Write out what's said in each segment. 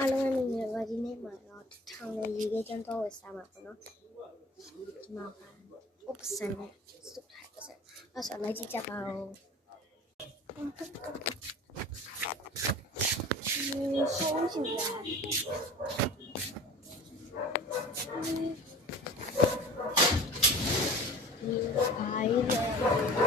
အားလုံးပဲနေပါဒီနေ့မှာတော့ထောင်နဲ့ရေခဲကျန်းတော့ဝယ်စားမှာပေါ့နော်ဒီမှာပါဥပစံနဲ့စုထားပါစအဲ့ဆိုလိုက်ကြည့်ကြပါဦးဆုံးရှိရဒီဘာကြီးလဲ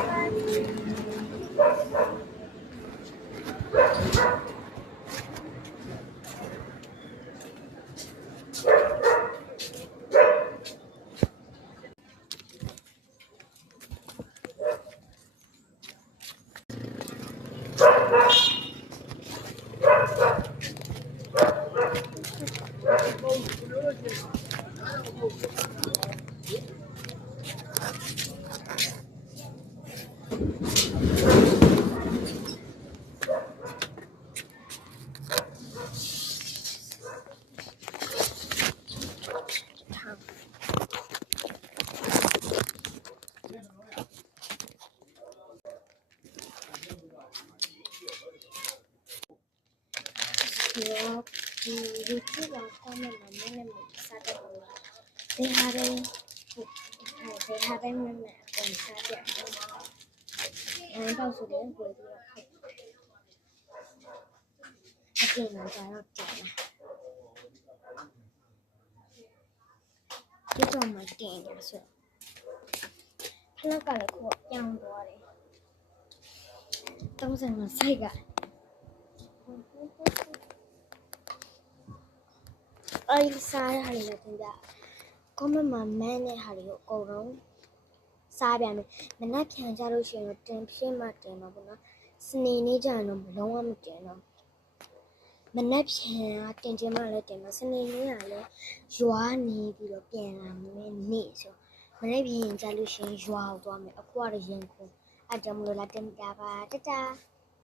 ဒီကိလာကောင်းမှမနဲ့မစားတော့ဘူး။ဒီဟာပဲမနဲ့အကုန်စားပြတယ်။တော့ဆိုတယ်ကိုယ်တို့ခောက်အပြင်မှာကြတော့ကြာလာ။ဒီတော့မှတင်ရဆိုဖလက်ကလည်းကိုပြောင်းသွားတယ်။30မှာစိုက်ကအဲ့စားရဟာလည်းတင်ကြကောမမမန်းတဲ့ဟာတွေကိုအကုန်လုံးစားပြန်မယ်မနက်ဖြန်ကြလို့ရှိရင်တော့တင်ဖြစ်မှတင်မှာပေါ့နော်စနေနေ့ကျရင်တော့လုံးဝမတင်တော့မနက်ဖြန်ကတင်ချင်မှလည်းတင်မှာစနေနေ့ကလည်းရွာနေပြီးတော့ပြန်လာမယ်နေ့ဆိုမနေ့ဖြန်ကြလို့ရှိရင်ရွာကိုသွားမယ်အခုကတော့ရင်ခုအဲ့ကြောင့်မလို့လာတင်ပြပါတတာ